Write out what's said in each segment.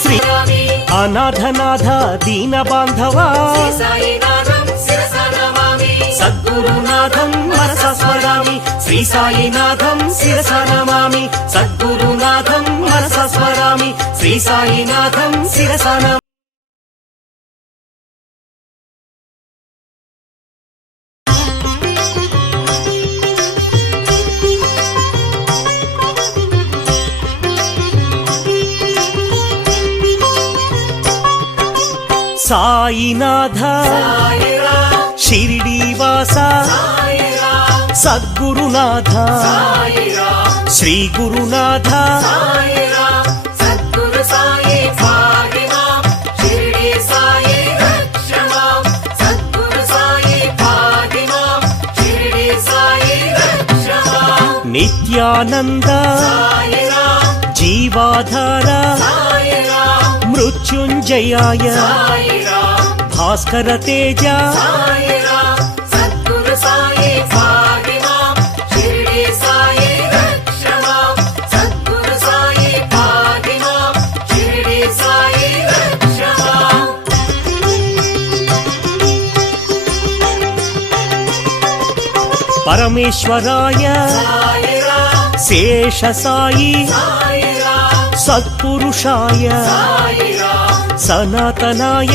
శ్రీ అనాథనాథ దీన బాంధవా సద్గురునాథం మనసా స్మరామి శ్రీ సాయినాథం శిరసా నమామి సద్గురునాథం మనసా స్మరామి శ్రీ సాయినాథం శిరసా నమామి. సాయినాథ షిరిడీవాస సద్గురునాథ శ్రీ గురునాథ నిత్యానంద జీవాధార మృత్యుంజయాయ భాస్కర తేజ పరమేశ్వరాయ శేష సాయి సత్పురుషాయ సనాతనాయ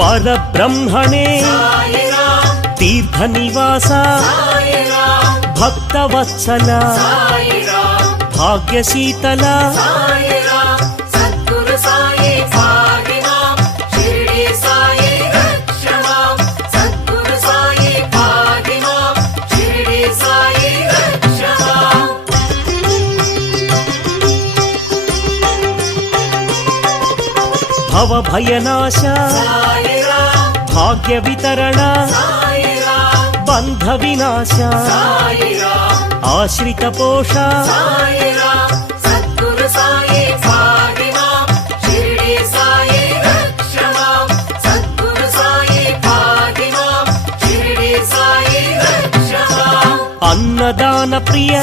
పరబ్రహ్మణే తీర్థనివాస భక్తవత్సల భాగ్యశీతల భవభయనాశ భాగ్య వితరణ బంధ వినాశ ఆశ్రిత పోష అన్నదాన ప్రియ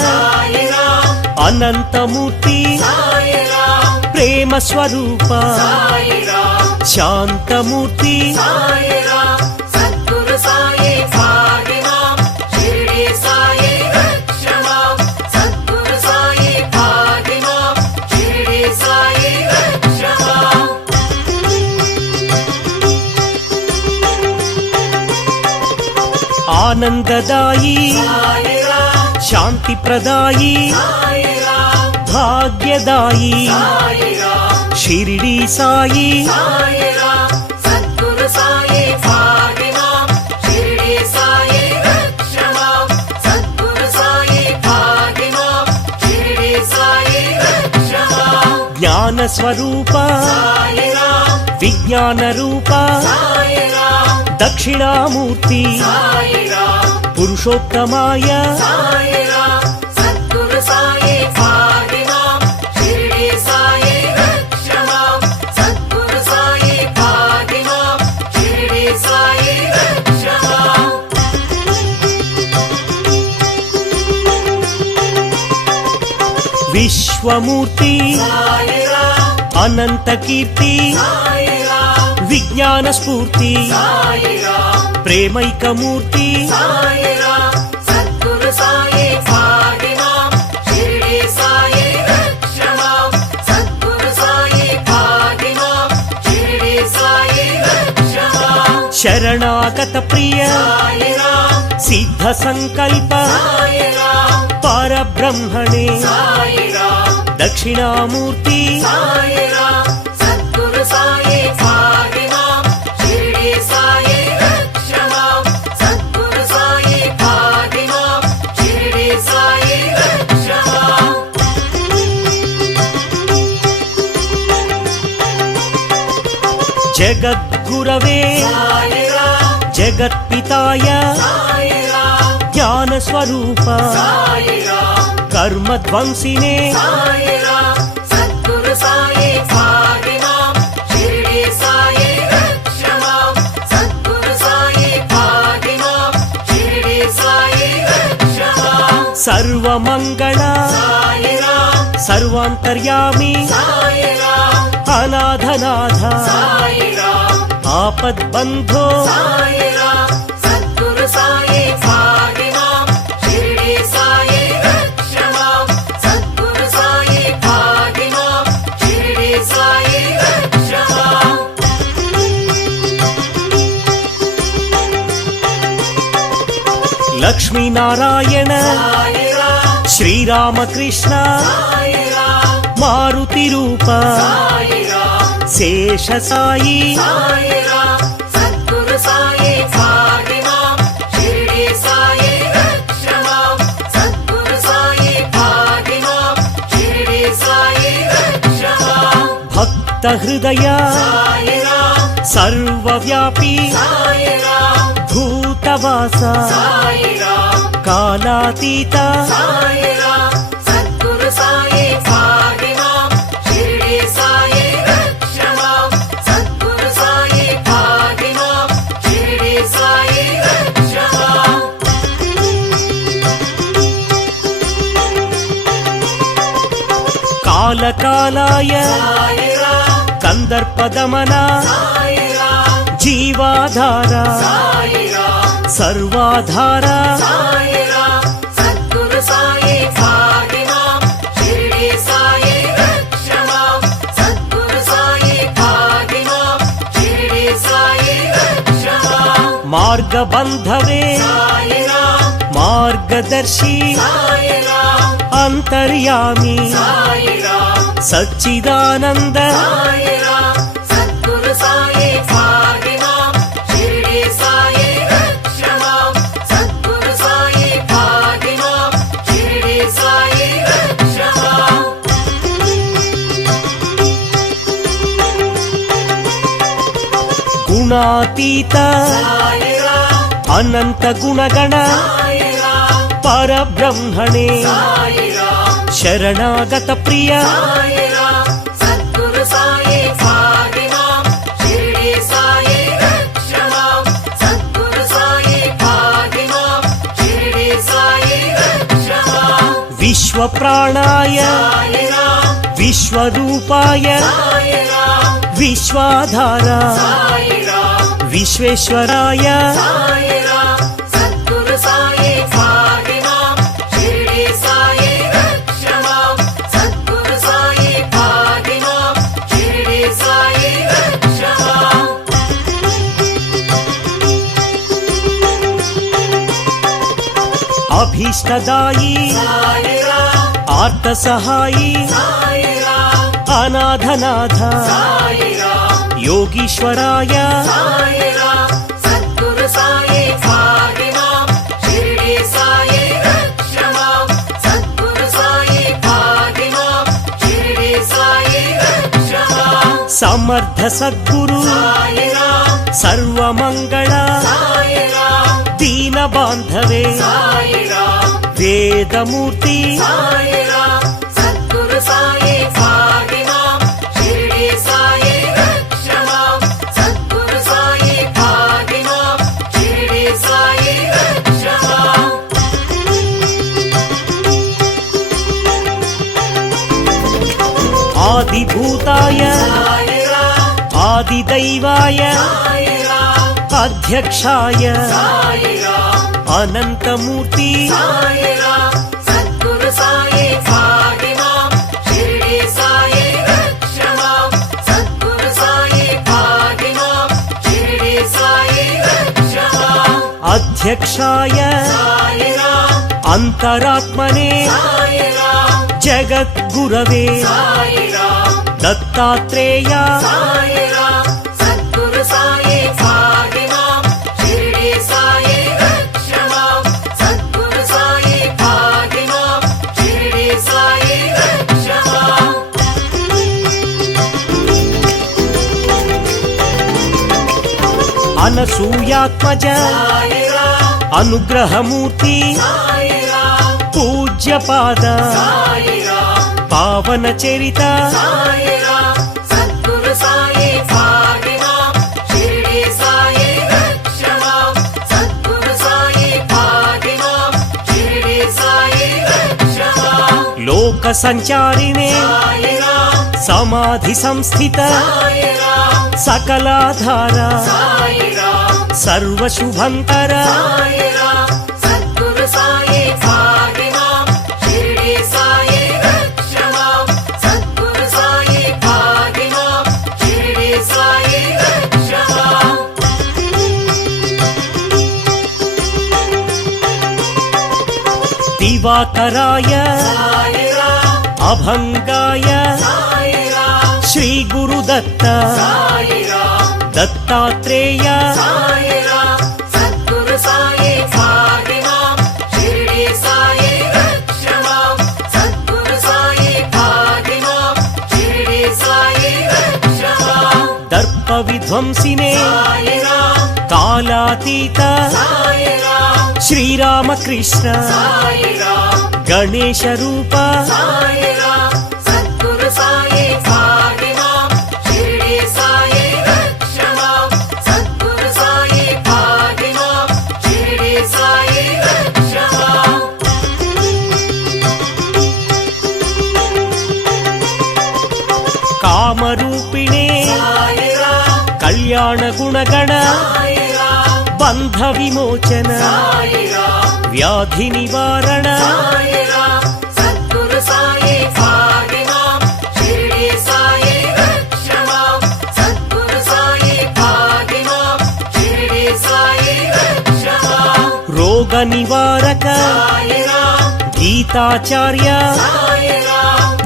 అనంతమూర్తి ప్రేమ స్వరూప శాంతమూర్తి ఆనందదాయి శాంతి ప్రదాయి భాగ్యదాయి షిరిడి సాయి జ్ఞాన స్వరూప విజ్ఞాన రూప దక్షిణామూర్తి పురుషోత్తమాయ విశ్వమూర్తి అనంత కీర్తి విజ్ఞాన స్ఫూర్తి ప్రేమైకమూర్తి శరణాగత ప్రియ సిద్ధ సంకల్ప పరబ్రహ్మణే దక్షిణామూర్తి జగద్గురవే జగత్పితాయ జ్ఞాన స్వరూప కర్మధ్వంసినే సర్వమంగళ సర్వాంతర్యామి అనాథనాథ ఆపద్బంధో లక్ష్మీనారాయణ శ్రీరామకృష్ణ మారుతి రూప శేష సాయి భక్త హృదయ సర్వవ్యాపీ భూతవాస కాలాతీత కాలకాలాయ కందర్పదమన జీవాధార సర్వాధార మార్గబంధవే మార్గదర్శి అంతర్యామి సచ్చిదానంద గుణాతీత అనంత గుణగణ పరబ్రహ్మణే శరణాగత ప్రియ విశ్వప్రాణాయ విశ్వరూపాయ విశ్వాధార విశ్వేశ్వరాయ అభీష్టదాయి ఆర్త సహాయి అనాథనాథ యోగీశ్వరాయ సమర్థ సద్గురు సర్వమంగళ దీన బాంధవే వేదమూర్తి ఆదిభూతాయ ఆదిదైవాయ అధ్యక్షాయ అనంతమూర్తి అధ్యక్షాయ అంతరాత్మనే జగద్గురవే దత్తాత్రేయ అనసూయాత్మజ అనుగ్రహమూర్తి పూజ్యపాద పావన చరిత సంచారిణే సమాధి సంస్థిత సకలాధార సర్వశుభంకర దివాకరాయ అభంగాయ శ్రీ గురుదత్త దత్తాత్రేయ దర్ప విధ్వంసినే కాలాతీత శ్రీరామకృష్ణ గణేశ రూప కామరూపిణే కళ్యాణ గుణగణ బంధ విమోచన వ్యాధి నివారణ రోగ నివారక గీతాచార్య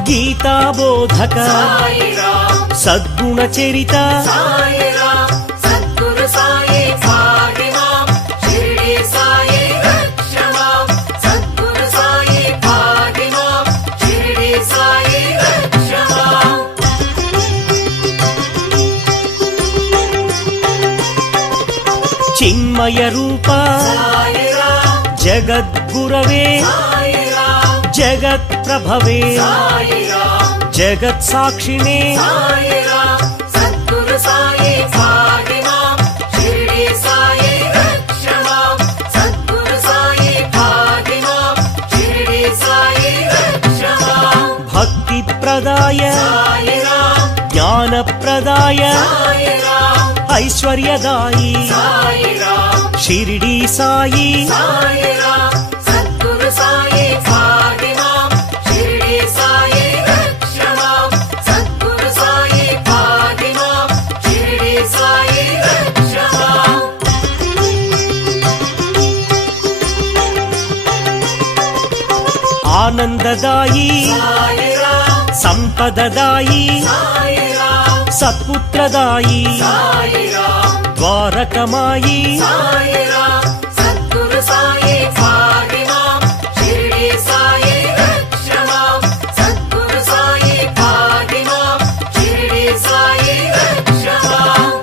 గీతాబోధక సద్గుణ చరిత చిన్మయ రూప జగద్గురవే జగత్ ప్రభవే జగత్ సాక్షిణే భక్తి ప్రదాయ జ్ఞాన ప్రదాయ ఐశ్వర్యదాయి షిరిడి సాయి ఆనందదాయి సంపదదాయి సత్పుత్రదాయి ద్వారకమాయి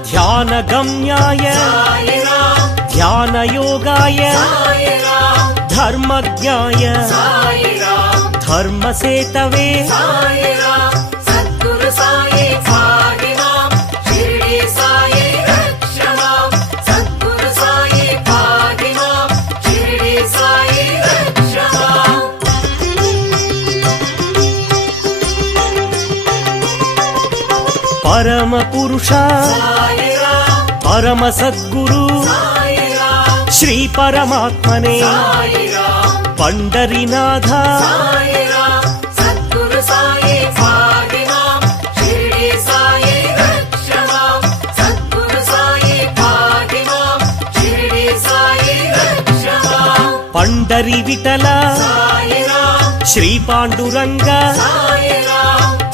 ధ్యానగమ్యాయ ధ్యానయోగాయ ధర్మజ్ఞాయ ధర్మసేతవే పరమ పురుష పరమ సద్గురు శ్రీ పరమాత్మనే పండరీనాథ పండరి విఠల శ్రీ పాండురంగ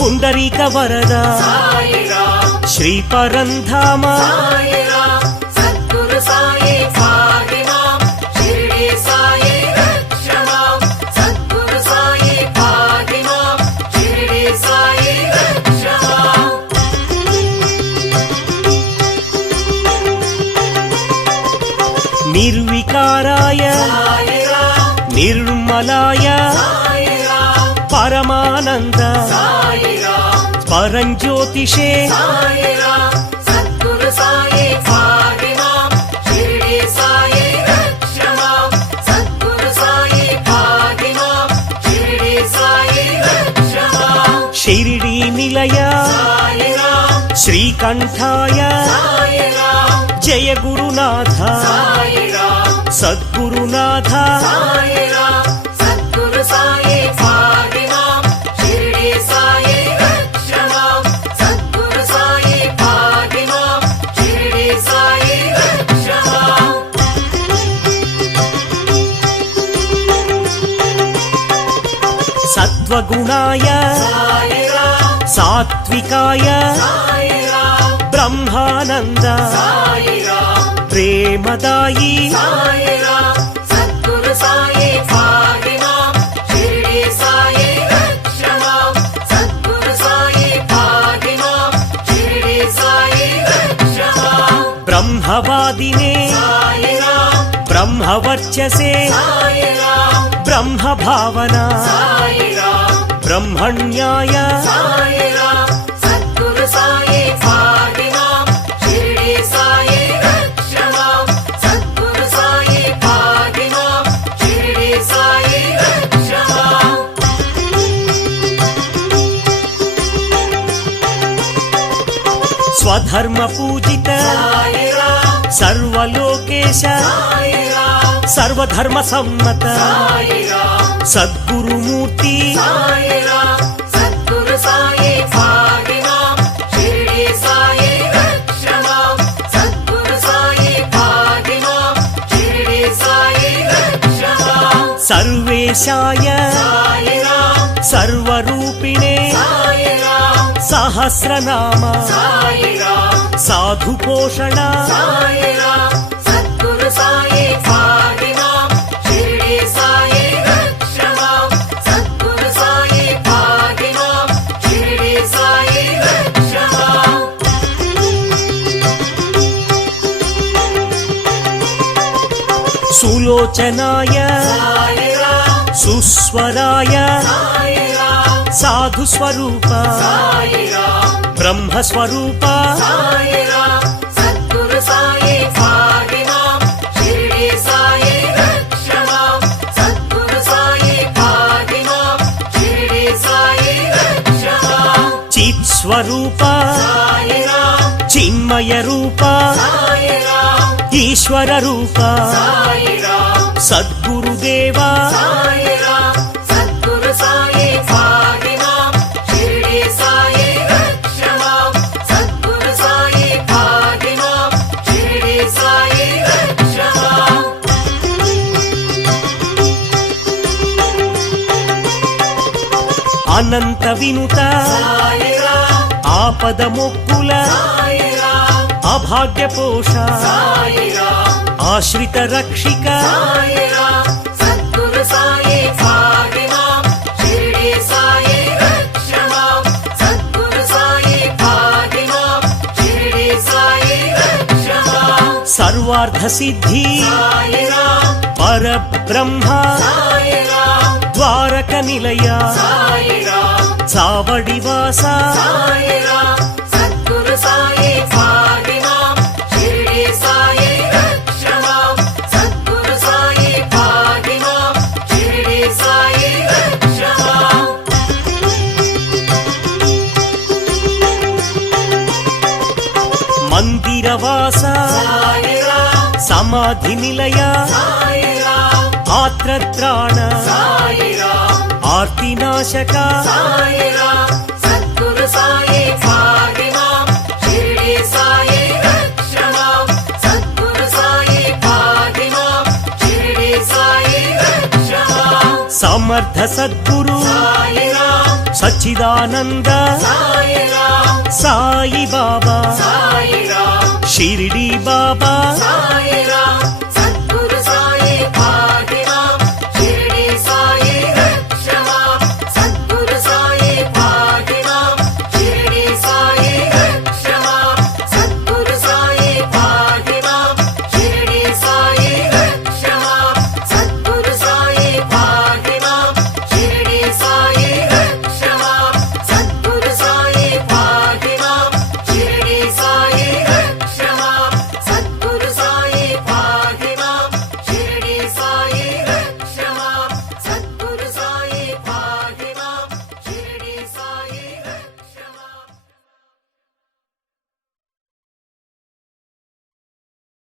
పుండరీక వరద శ్రీ పరంధామ నిర్వికారాయ నిర్మలాయ పరమానంద పరంజ్యోతిషే శ్రీకంఠాయ సాయిరాం జయ గురునాథ సాయిరాం సద్గురునాథ సాయిరాం సద్గురు సాయి పాహిమాం షిరిడి సాయి రక్షమాం సద్గురు సాయి పాహిమాం షిరిడి సాయి రక్షమాం సత్వగుణాయ సాయిరాం సాత్వికాయ సాయిరాం బ్రహ్మానంద సాయిరాం ప్రేమదాయి సాయిరాం సద్గురు సాయి పాహిమాం షిరిడి సాయి రక్షమాం సద్గురు సాయి పాహిమాం షిరిడి సాయి రక్షమాం బ్రహ్మవాదినే సాయిరాం బ్రహ్మవర్చసే సాయిరాం బ్రహ్మభావన సాయిరాం బ్రహ్మణ్యాయ సాయిరాం సద్గురు సాయి పాహిమాం షిరిడి సాయి రక్షమాం సద్గురు సాయి పాహిమాం షిరిడి సాయి రక్షమాం స్వధర్మ పూజిత సాయిరాం సర్వలోకేశ సాయిరాం సర్వధర్మ సమ్మత సాయిరాం సద్గురుమూర్తి సాయిరాం సద్గురు సాయి పాహిమాం షిరిడి సాయి రక్షమాం సద్గురు సాయి పాహిమాం షిరిడి సాయి రక్షమాం సర్వేశాయ సాయిరాం సర్వరూపిణే సాయిరాం సహస్రనామ సాయిరాం సాధుపోషణ సాయిరాం సద్గురు సాయి పాహిమాం షిరిడి సాయి రక్షమాం సద్గురు సాయి పాహిమాం షిరిడి సాయి రక్షమాం సులోచనాయ సాయిరాం సుస్వరాయ సాయిరాం సాధుస్వరూప సాయిరాం బ్రహ్మస్వరూప సాయిరాం సద్గురు సాయి పాహిమాం షిరిడి సాయి రక్షమాం సద్గురు సాయి పాహిమాం షిరిడి సాయి రక్షమాం చిత్స్వరూప సాయిరాం చిన్మయ రూప సాయిరాం ఈశ్వర రూప సాయిరాం సద్గురుదేవా సాయిరాం సద్గురు సాయి పాహిమాం షిరిడి సాయి రక్షమాం సద్గురు సాయి పాహిమాం షిరిడి సాయి రక్షమాం అనంత వినుత సాయిరాం ఆపద మొక్కుల సాయిరాం అభాగ్య పోష సాయిరాం ఆశ్రిత రక్షిక సాయిరాం సద్గురు సాయి పాహిమాం షిరిడి సాయి రక్షమాం సద్గురు సాయి పాహిమాం షిరిడి సాయి రక్షమాం సర్వార్థ సిద్ధి సాయిరాం పరబ్రహ్మ సాయిరాం ద్వారక నిలయ సాయిరాం చావడివాస సాయిరాం సద్గురు సాయి పాహిమాం షిరిడి సాయి రక్షమాం సద్గురు సాయి పాహిమాం షిరిడి సాయి రక్షమాం మందిరవాస సాయిరాం సమాధి నిలయ సాయిరాం ఆత్రత్రాణ సాయిరాం ఆర్తినాశక సాయిరాం సద్గురు సాయి పాహిమాం షిరిడి సాయి రక్షమాం సద్గురు సాయి పాహిమాం షిరిడి సాయి రక్షమాం సమర్థ సద్గురు సాయిరాం సచ్చిదానంద సాయిరాం సాయి బాబా సాయిరాం షిరిడి బాబా సాయి